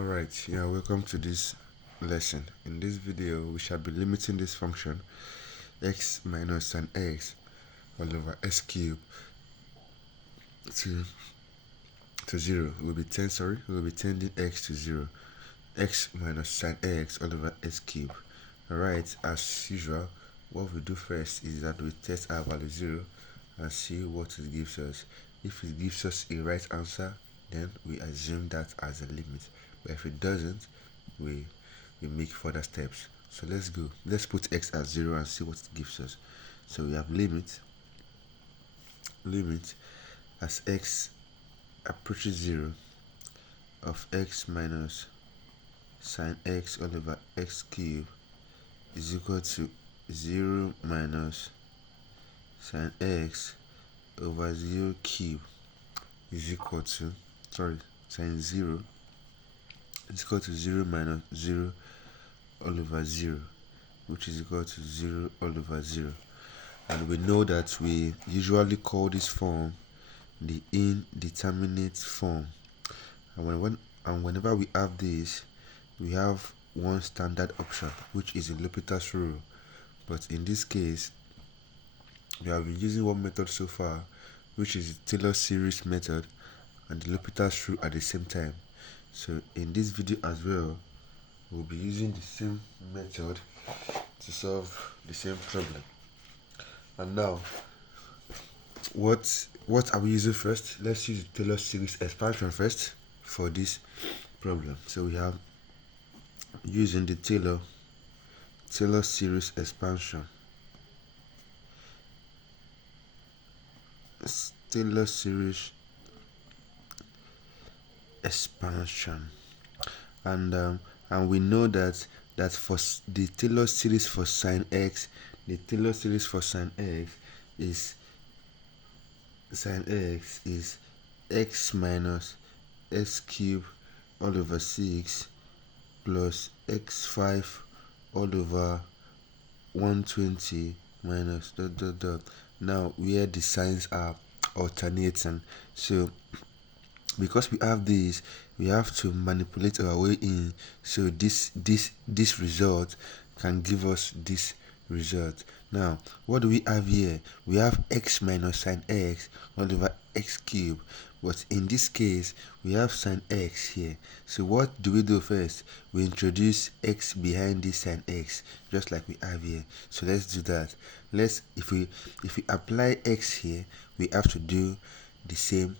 Alright, welcome to this lesson. In this video, we shall be limiting this function x minus sin x all over s cubed to 0. We'll be tending x to 0. X minus sin x all over s cubed. Alright, as usual, what we do first is that we test our value 0 and see what it gives us. If it gives us a right answer, then we assume that as a limit. But if it doesn't, we make further steps. So let's go. Let's put x at 0 and see what it gives us. So we have limit as x approaches 0 of x minus sin x all over x cubed is equal to 0 minus sin x over 0 cube is equal to sin 0 is equal to 0 minus 0 all over 0, which is equal to 0 all over 0. And we know that we usually call this form the indeterminate form. And whenever we have this, we have one standard option, which is a L'Hopital's rule. But in this case, we have been using one method so far, which is the Taylor series method and the L'Hopital's rule at the same time. So in this video as well, we'll be using the same method to solve the same problem. And now, what are we using first? Let's use the Taylor series expansion first for this problem. So we have using the Taylor series expansion. Taylor series expansion, and we know that for the Taylor series for sin x, the Taylor series for sin x is x minus s cubed all over 6 plus x5 all over 120 minus ... Now where the signs are alternating, so because we have this, we have to manipulate our way in, so this result can give us this result. Now what do we have here? We have x minus sin x all over x cubed, but in this case we have sin x here. So what do we do first? We introduce x behind this sin x, just like we have here. So let's do that. If we apply x here, we have to do the same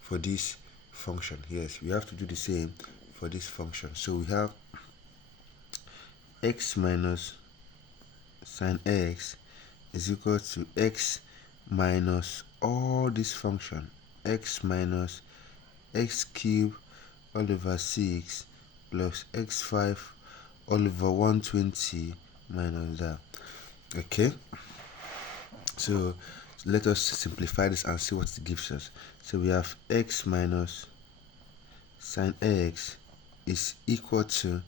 for this function. Yes, we have to do the same for this function. So we have x minus sin x is equal to x minus all this function, x minus x cubed all over 6 plus x5 all over 120 minus that. Okay, so let us simplify this and see what it gives us. So we have x minus sin x is equal to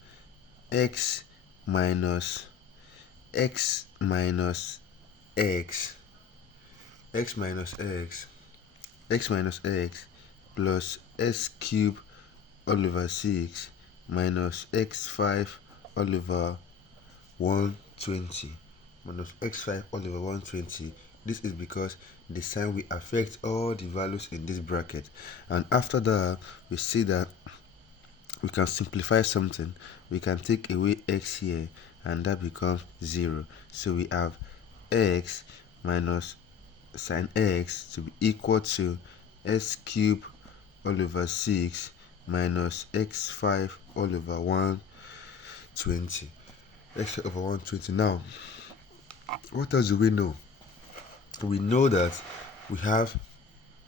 x minus x plus s cubed all over 6 minus x5 all over 120 minus x5 all over 120. This is because the sign will affect all the values in this bracket. And after that, we see that we can simplify something. We can take away x here, and that becomes 0. So we have x minus sin x to be equal to s cubed all over 6 minus x5 all over 120. X over 120. Now, what else do we know? We know that we have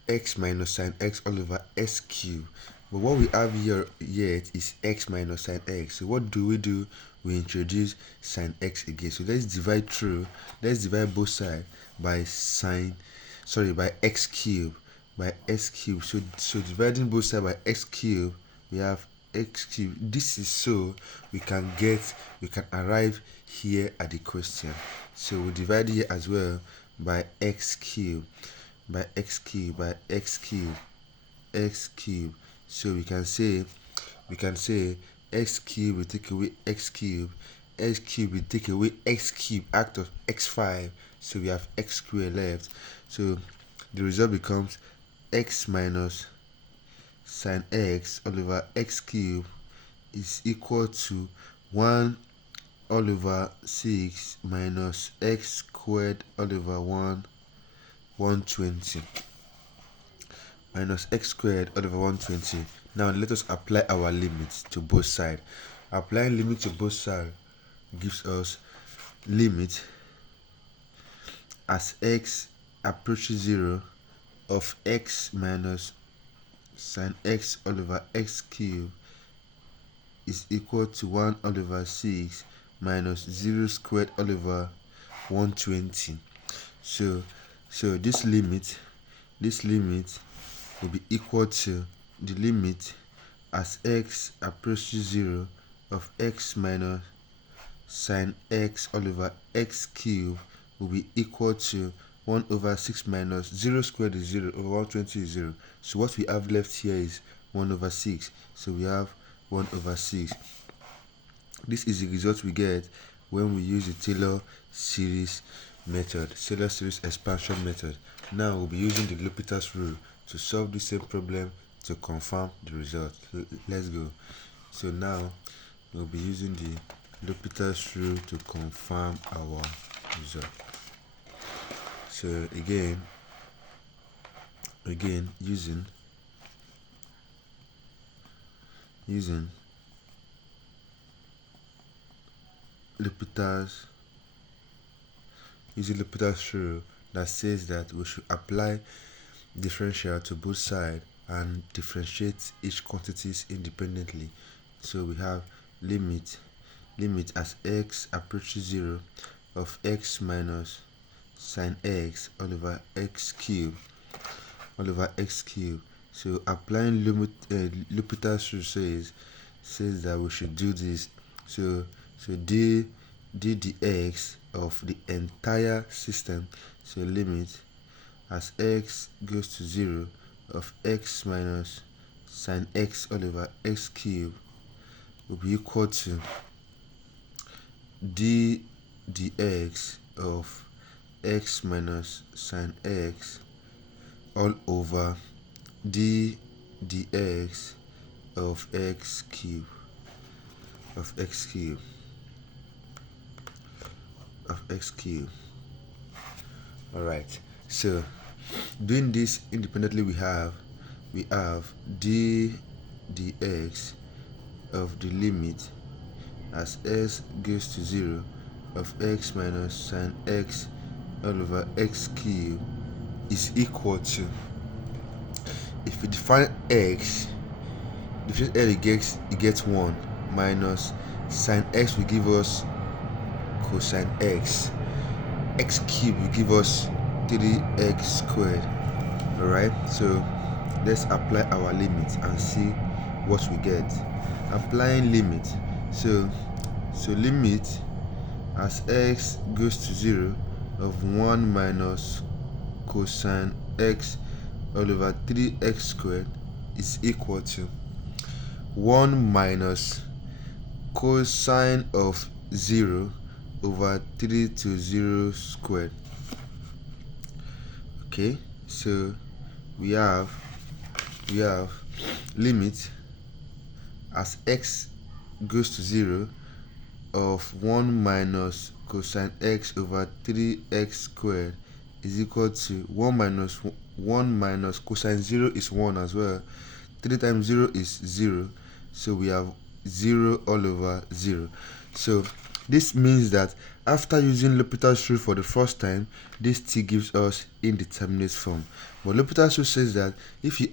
x minus sin x all over s cubed, but what we have here yet is x minus sin x. So what do? We introduce sin x again. So let's divide both sides by by x cubed, so dividing both sides by x cubed, we have x cubed. This is so we can arrive here at the question. So we divide here as well by x cubed. So we can say we can say x cubed will take away x cubed will take away x cubed out of x5, so we have x squared left. So the result becomes x minus sine x all over x cubed is equal to 1 all over 6 minus x squared all over 120 minus x squared all over 120. Now let us apply our limits to both sides. Applying limit to both sides gives us limit as x approaches 0 of x minus sine x all over x cubed is equal to 1 all over 6 minus 0 squared all over 120. So this limit will be equal to the limit as x approaches 0 of x minus sine x all over x cubed will be equal to 1 over 6 minus 0 squared is 0 over 120 is 0. So what we have left here is 1 over 6. So we have 1 over 6. This is the result we get when we use the Taylor series method, Taylor series expansion method. Now we'll be using the L'Hopital's rule to solve the same problem to confirm the result. Let's go. So now we'll be using the L'Hopital's rule to confirm our result. So again using L'Hopital's rule that says that we should apply differential to both sides and differentiate each quantities independently. So we have limit as x approaches 0 of x minus sine x all over x cubed. So applying L'Hopital's rule says that we should do this. So d dx of the entire system, so limit as x goes to 0 of x minus sine x all over x cubed will be equal to d dx of x minus sine x all over d dx of x cubed. All right, so doing this independently, we have d dx of the limit as s goes to 0 of x minus sine x all over x cubed is equal to, if we define x, it gets 1 minus sine x will give us cosine x cubed will give us 3x squared. All right, so let's apply our limit and see what we get. Applying limit, so limit as x goes to 0 of 1 minus cosine x all over 3x squared is equal to 1 minus cosine of 0 over 3 to 0 squared. Okay, so we have limit as x goes to 0 of 1 minus cosine x over 3x squared is equal to 1 minus cosine 0 is 1 as well. 3 times 0 is 0, so we have 0 all over 0. So this means that after using L'Hopital's rule for the first time, this still gives us indeterminate form. But L'Hopital's rule says that if you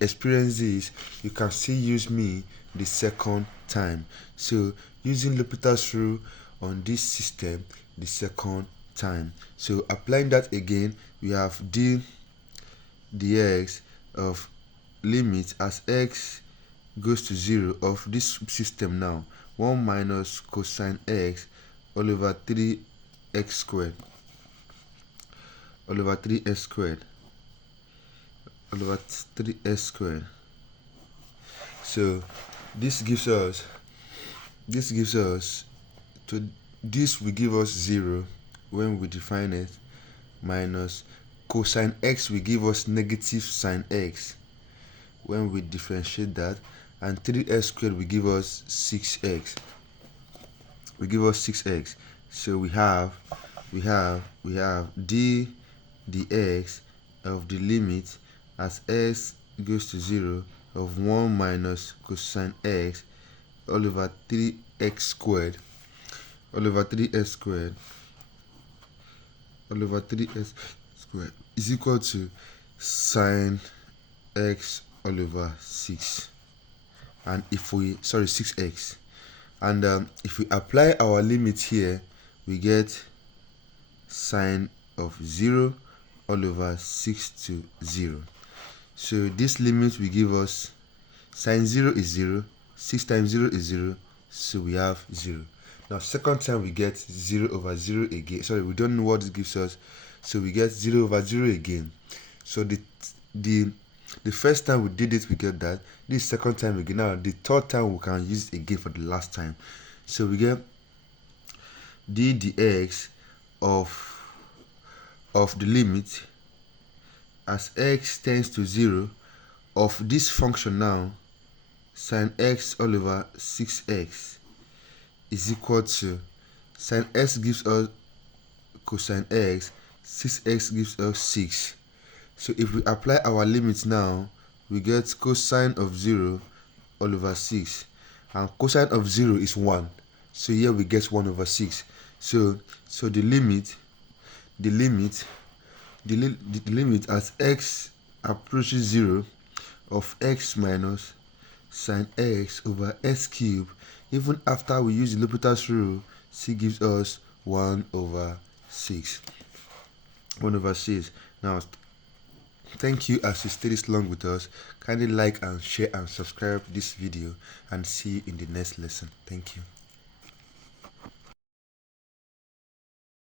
experience this, you can still use me the second time. So using L'Hopital's rule on this system the second time. So applying that again, we have d dx of limit as x goes to 0 of this system now 1 minus cosine x all over 3x squared all over 3s squared all over 3s squared. So this gives us to this will give us 0 when we define it, minus cosine x will give us negative sine x when we differentiate that, and 3x squared will give us 6x. So we have d dx of the limit as x goes to 0 of 1 minus cosine x all over 3x squared is equal to sine x all over 6. And if we 6x, and if we apply our limit here, we get sine of 0 all over 6 to 0. So this limit will give us sine 0 is 0, 6 times 0 is 0, so we have 0. Now second time we get 0 over 0 again. Sorry, we don't know what it gives us, so we get 0 over 0 again. So the first time we did it, we get that. This second time again. Now the third time we can use it again for the last time. So we get d dx of the limit as x tends to 0 of this function now, sine x all over 6x is equal to sine x gives us cosine x, 6x gives us 6. So if we apply our limits now, we get cosine of 0 all over 6, and cosine of 0 is 1. So here we get 1 over 6. So the limit as x approaches 0 of x minus sine x over s cubed, even after we use the L'Hopital's rule, c gives us 1 over 6. Now thank you as you stay this long with us. Kindly like and share and subscribe this video, and see you in the next lesson. Thank you.